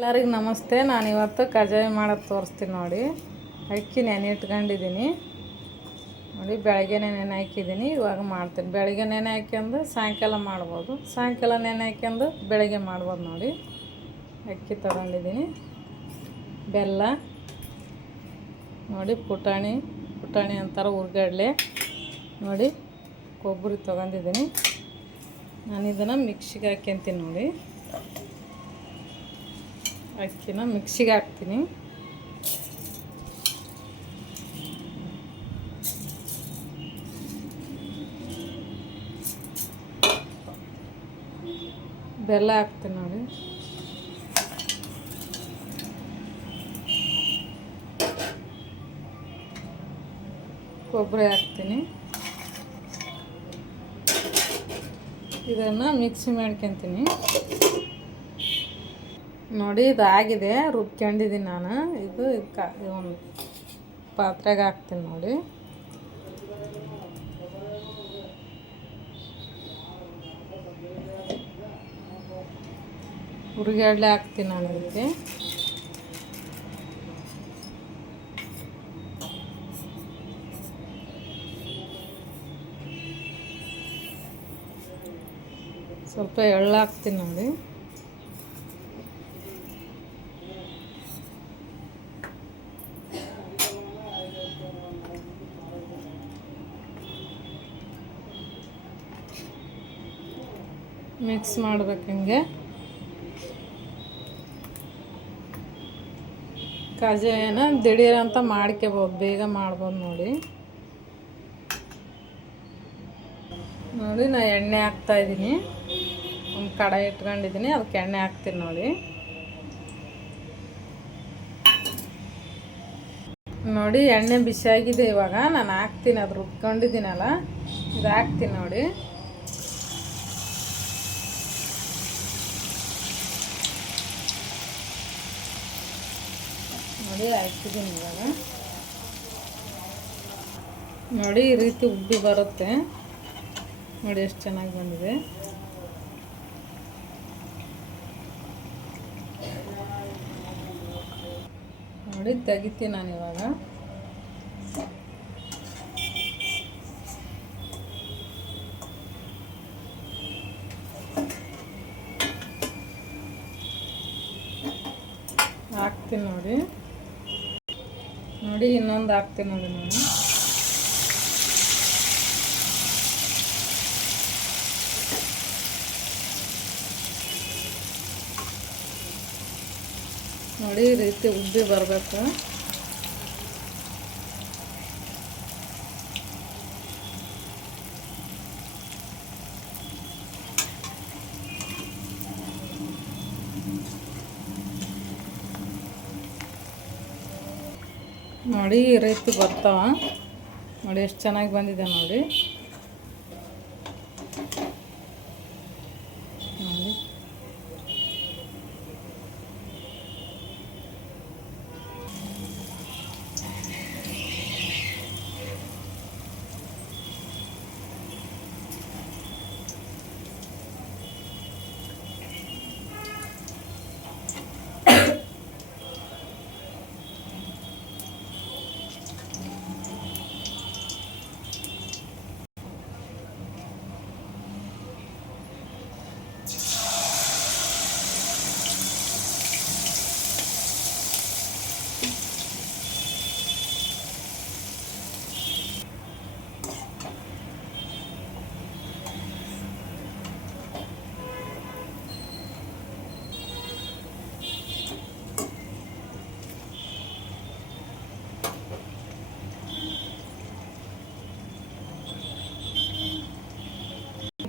ಎಲ್ಲರಿಗೂ ನಮಸ್ತೆ. ನಾನು ಇವತ್ತು ಕಜ್ಜಾಯ ಮಾಡೋದು ತೋರಿಸ್ತೀನಿ ನೋಡಿ. ಅಕ್ಕಿ ನೆನೆ ಇಟ್ಕೊಂಡಿದ್ದೀನಿ ನೋಡಿ. ಬೆಳಗ್ಗೆ ನೆನೆ ಹಾಕಿದ್ದೀನಿ, ಇವಾಗ ಮಾಡ್ತೀನಿ. ಬೆಳಗ್ಗೆ ನೆನೆ ಹಾಕ್ಯಂದು ಸಾಯಂಕಾಲ ಮಾಡ್ಬೋದು, ಸಾಯಂಕಾಲ ನೆನೆ ಹಾಕ್ಯಂದು ಬೆಳಗ್ಗೆ ಮಾಡ್ಬೋದು ನೋಡಿ. ಅಕ್ಕಿ ತೊಗೊಂಡಿದ್ದೀನಿ, ಬೆಲ್ಲ ನೋಡಿ, ಪುಟಾಣಿ ಅಂತಾರೆ ಹುರ್ಗಡ್ಲೆ ನೋಡಿ, ಕೊಬ್ಬರಿ ತೊಗೊಂಡಿದ್ದೀನಿ. ನಾನು ಇದನ್ನು ಮಿಕ್ಸಿಗೆ ಹಾಕ್ಯಂತೀನಿ ನೋಡಿ. ಅಕ್ಕಿನ ಮಿಕ್ಸಿಗೆ ಹಾಕ್ತೀನಿ. ಬೆಲ್ಲ ಹಾಕ್ತೀನಿ ನೋಡಿ. ಕೊಬ್ಬರಿ ಹಾಕ್ತೀನಿ. ಇದನ್ನು ಮಿಕ್ಸಿ ಮಾಡ್ಕೊತೀನಿ ನೋಡಿ. ಇದಾಗಿದೆ, ರುಬ್ಕೊಂಡಿದ್ದೀನಿ ನಾನು. ಇದು ಒಂದು ಪಾತ್ರೆಗೆ ಹಾಕ್ತೀನಿ ನೋಡಿ. ಹುರಿಗಡ್ಲೆ ಹಾಕ್ತೀನಿ ನಾನು ಇದಕ್ಕೆ. ಸ್ವಲ್ಪ ಎಳ್ಳು ಹಾಕ್ತೀನಿ ನೋಡಿ. ಮಿಕ್ಸ್ ಮಾಡ್ಬೇಕು ಹಿಂಗೆ. ಕಜ್ಜಾಯನ ದಿಢೀರಂತ ಮಾಡ್ಕೋಬೋದು, ಬೇಗ ಮಾಡ್ಬೋದು ನೋಡಿ. ನಾನು ಎಣ್ಣೆ ಹಾಕ್ತಾಯಿದ್ದೀನಿ. ಒಂದು ಕಡಾಯಿ ಇಟ್ಕೊಂಡಿದ್ದೀನಿ, ಅದಕ್ಕೆ ಎಣ್ಣೆ ಹಾಕ್ತೀನಿ ನೋಡಿ. ನೋಡಿ ಎಣ್ಣೆ ಬಿಸಿಯಾಗಿದೆ. ಇವಾಗ ನಾನು ಹಾಕ್ತೀನಿ, ಅದು ರುಬ್ಕೊಂಡಿದ್ದೀನಲ್ಲ, ಇದು ಹಾಕ್ತೀನಿ ನೋಡಿ. ನೋಡಿ ಹಾಕ್ತಿದ್ದೀನಿ ಇವಾಗ. ನೋಡಿ ಈ ರೀತಿ ಉಬ್ಬಿ ಬರುತ್ತೆ ನೋಡಿ, ಎಷ್ಟು ಚೆನ್ನಾಗಿ ಬಂದಿದೆ ನೋಡಿ. ತೆಗಿತೀನಿ ನಾನು ಇವಾಗ. ಹಾಕ್ತೀನಿ ನೋಡಿ. ನೋಡಿ ಇನ್ನೊಂದು ಹಾಕ್ತೀನಿ ನೋಡಿ ನಾನು. ನೋಡಿ ಈ ರೀತಿ ಉಬ್ಬಿ ಬರಬೇಕು. ನೋಡಿ ಈ ರೀತಿ ಬರ್ತಾವ ನೋಡಿ, ಎಷ್ಟು ಚೆನ್ನಾಗಿ ಬಂದಿದೆ ನೋಡಿ. ನೋಡಿ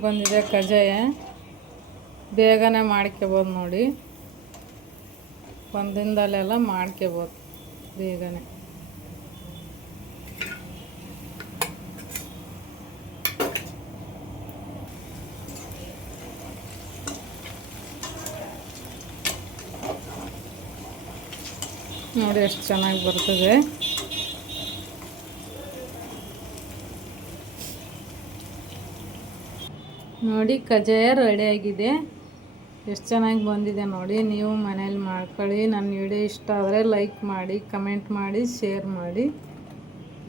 ಬಂದಿದೆ ಕಜ್ಜಾಯ. ಬೇಗನೆ ಮಾಡ್ಕೋಬೋದು ನೋಡಿ, ಒಂದಿನದಲ್ಲೆಲ್ಲ ಮಾಡ್ಕೋಬೋದು ಬೇಗನೆ. ನೋಡಿ ಎಷ್ಟು ಚೆನ್ನಾಗಿ ಬರ್ತದೆ. ನೋಡಿ ಕಜ್ಜಾಯ ರೆಡಿಯಾಗಿದೆ. ಎಷ್ಟು ಚೆನ್ನಾಗಿ ಬಂದಿದೆ ನೋಡಿ. ನೀವು ಮನೇಲಿ ಮಾಡ್ಕೊಳ್ಳಿ. ನನ್ನ ವಿಡಿಯೋ ಇಷ್ಟ ಆದರೆ ಲೈಕ್ ಮಾಡಿ, ಕಮೆಂಟ್ ಮಾಡಿ, ಶೇರ್ ಮಾಡಿ.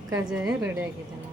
ಕಜ್ಜಾಯ ರೆಡಿಯಾಗಿದೆ ನೋಡಿ.